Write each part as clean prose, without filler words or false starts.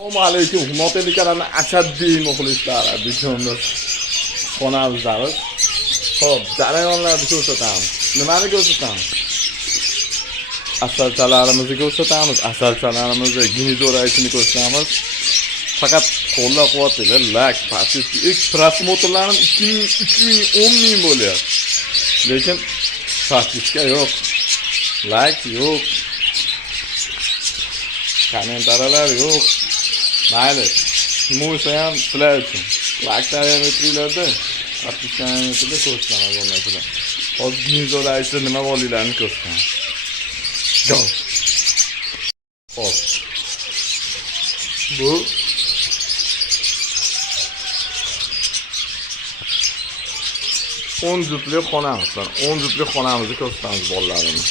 Assalomu alaykum. Hurmatli kanalni ashaddiy muxlislar, dushmanimiz xonamizdamiz. Xo'p, jarayonlarni ko'rsatamiz. Nimani ko'rsatamiz? Asalchalarimizni ko'rsatamiz. Asalchalarimizni ginizoraysini ko'rsatamiz. Faqat qo'llab-quvvatlaylar, like, подписка. Ilk prosmotrlarim 2000, 3000, 10000 bo'lyapti. Lekin подписка yo'q. Like yo'q. Kommentariyalar yo'q. Mayli. Bo'lsa ham sizlar uchun. Like ham etinglarda, подписка ham etinglarda ko'rsatamiz bo'lmasizlar. Hozir ginizoraysda nima bo'lganini ko'rsatamiz. Go. Hop. Bu 10 juftlik xonamiz var. 10 juftlik xonamizni ko'rsatamiz bolalarimiz.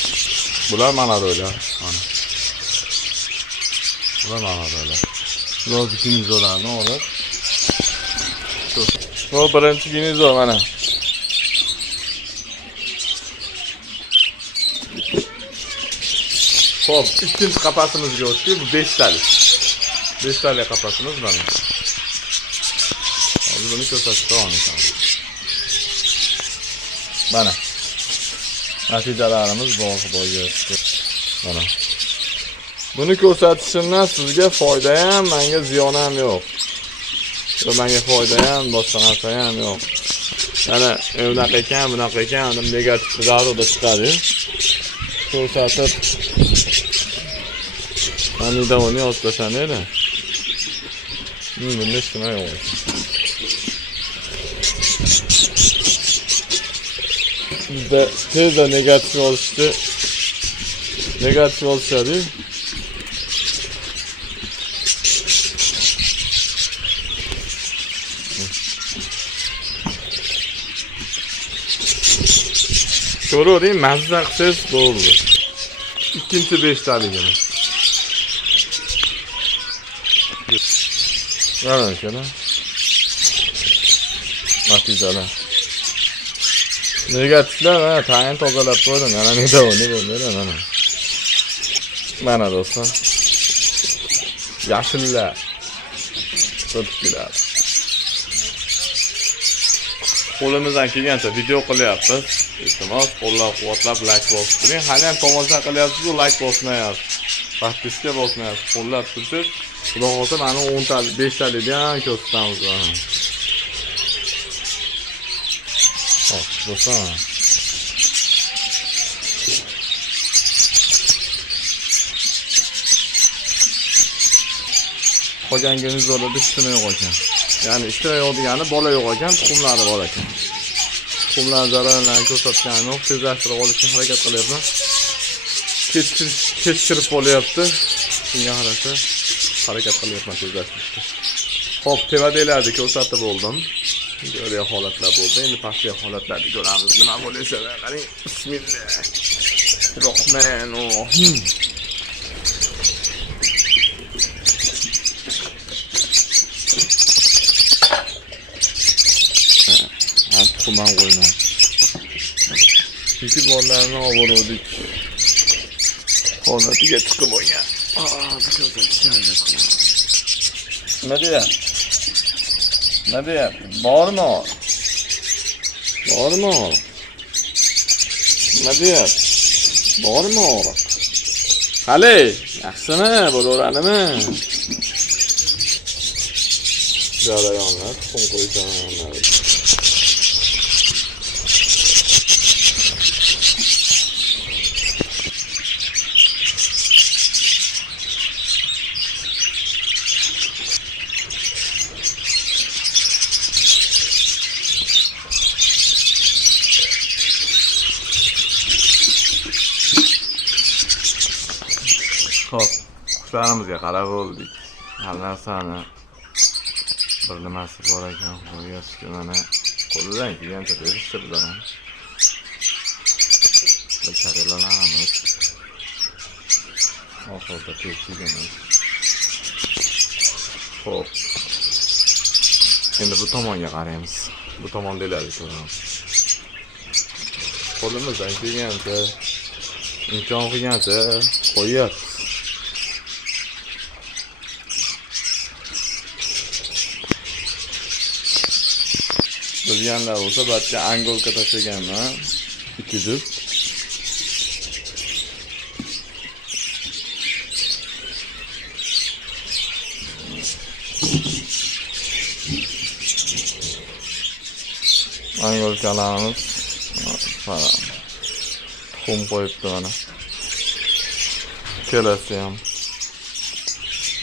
Bular mana böyle. Mana. Bular mana böyle. Bular ginizolarni olib. Bu birinchi ginizor mana. Hop, ikkinchi qapasimizga o'tdik. Bu 5 talik. 5 talik qapasimiz mana. Hozir buni ko'rsatib davom etamiz. Mana. Natijalarimiz bo'yga. Mana. Buni ko'rsatishimdan sizga foyda ham, menga ziyon ham yo'q. Menga foyda ham, boshqa narsa ham yo'q. Mana bunaqa ekan, bunaqa ekan, negativ zarurda chiqadi. Ko'rsatib Hani da onu yozlasan öyle. Bunun üstüne yok. Bizde tezde negatif oluştu. Negatif oluştu. Soru değil, mazlaq ses doğru. İkinci 5 tane gene. Mana shuni. Natijalar. Negatiflar mana tayin tozalab qo'ydim. Mana nedavoni bo'lmaydi mana. Mana do'stlar. Yashillar. O'tkilar. Qo'limizdan kelgancha video qilyapmiz. Iltimos, qo'llab-quvvatlab like bosib turing. Hali ham tomosha qilyapsiz-ku, like bosmayapsiz. Podpiska bosmayapsiz. Qo'llab tursiz. Xudo xohlasa mana 10 talik, 5 talikni ham ko'rsatamiz. Hop, do'stlar. Qolgan ginizorlarda ishtimi yo'q ekan. Ya'ni ishtimi yo'q degani bola yo'q ekan, tuxumlari bor ekan. Tuxumlar jarayonlarini ko'rsatganim yo'q, tezlashtirib olishga harakat qilyapman. Kechiktirib bo'lyapti. Shunga harakat qilyapman tezlashtirishga. Xo'p, tevadeklarni ko'rsatib bo'ldim. Bunday holatlar bo'ldi. Endi pastki holatlarni ko'ramiz. Nima bo'lsa, qarang. Bismillahirrohmanirrohim. Tuxumdan qo'yman. Chunki bolalarni obordik. Holatiga chiqib olgan. Nima deyapti? Nima deyapti? Bormi? Bormi? Nima deyapti? Bormi? Qale, yaxshimi? Bo'laveradimi? Jarayonlar, tuxum qo'yish jarayonlari. Xo'p, qushlarimizga qarab oldik. Har narsani bir nimasi bor ekan, xudoga mana qo'lidan kelgancha berishtirdilar. Bacharalarimiz. Oxirida tekshiramiz. Xo'p. Endi bu tomonga qaraymiz. Bu tomondagilarni ko'ramiz. Qo'limizdan kelgancha imkon qilgancha qo'yapmiz. Bilganlar bo'lsa, bu yerga angolka tashlaganman. 2 juft. Angolkalarimiz mana tuxum qo'yibdi mana. Kelasi ham.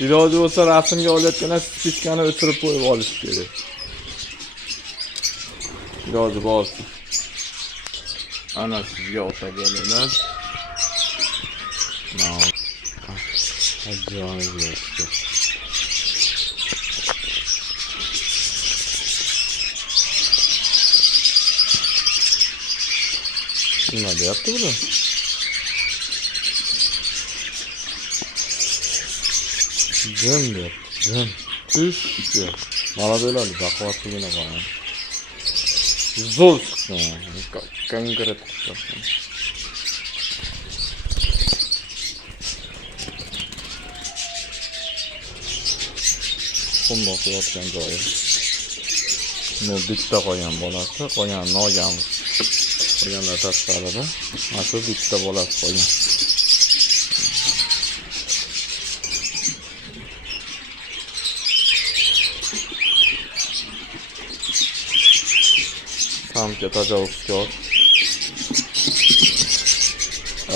Iloji bo'lsa rasmga olayotganda spichkani o'chirib qo'yib olish kerak. Iloji bo'lsa. Ana sizga ota bo'lalar. Ajoyib yo'q. Nima deyapti bular? Jim deyapti. Jim. Tush deyapti. Mana bo'ladi, baquvvatligini qarang. Zo'r chiqdi. Konkret chiqdi. Bundoq yotgan joyi. Buni bitta qo'ygan bolasi, qo'ygan nogamiz. Qo'yganlar tashqarida. Mana shu bitta bolasi qo'ygan. Samga tajovuzkor.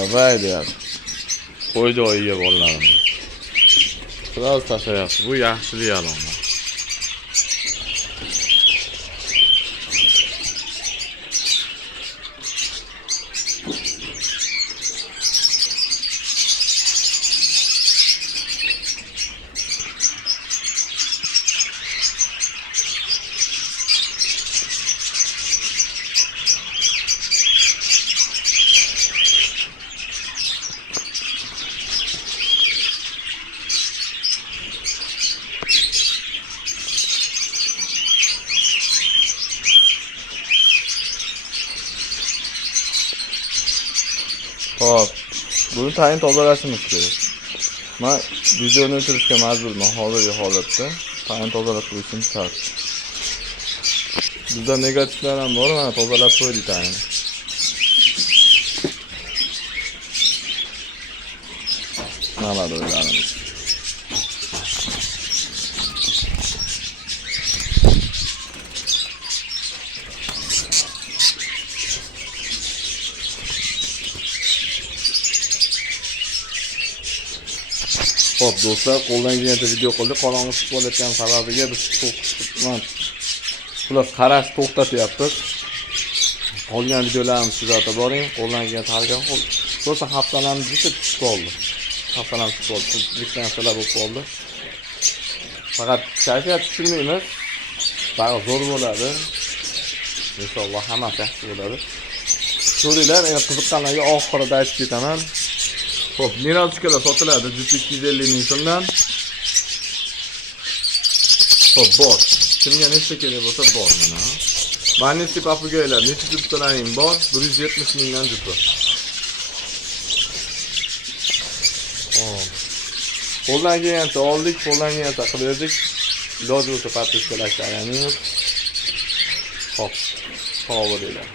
Avay deyapti. Qo'y joyiga bolalarini. Biroz tashlayapti. Bu yaxshilik alomat. Hop, buni tayin tozalashimiz kerak. Men videoni o'chirishga majburman hozirgi holatda. Tayin tozalab qo'yishim shart. Bizda negativlar ham bor, mana tozalab qo'ydik tayin. Mana o'ylarimiz. Hop do'stlar, qo'ldan kelgancha video qildik. Qorong'i chiqib olayotgan sababiga biz bular qarash to'xtatyapmiz. Qolgan videolarimizni kuzatib boring. Qo'ldan kelgancha harakat qil. Bo'lsa haftalarimiz juda tushib qoldi. Haftalarimiz tushib qoldi. Tuzlikdan narsalar bo'lib qoldi. Faqat kayfiyat tushirmaymiz. Bari zo'r bo'ladi. Inshaalloh hammasi yaxshi bo'ladi. So'ringlar, endi qiziqqanlarga oxirida aytib ketaman. Hop, mineralchikalar sotiladi 250 ming so'mdan. Hop, bor. Kimga nechta kerak bo'lsa bor mana. Magnesiy papugaylar necha juftalaring bor? 170 mingdan juft. Hop. Qo'ldan kelgancha oldik, qo'ldan kelgancha qildik. Iloji bo'lsa podpiskalarga aylanamiz. Hop, sog' bo'linglar.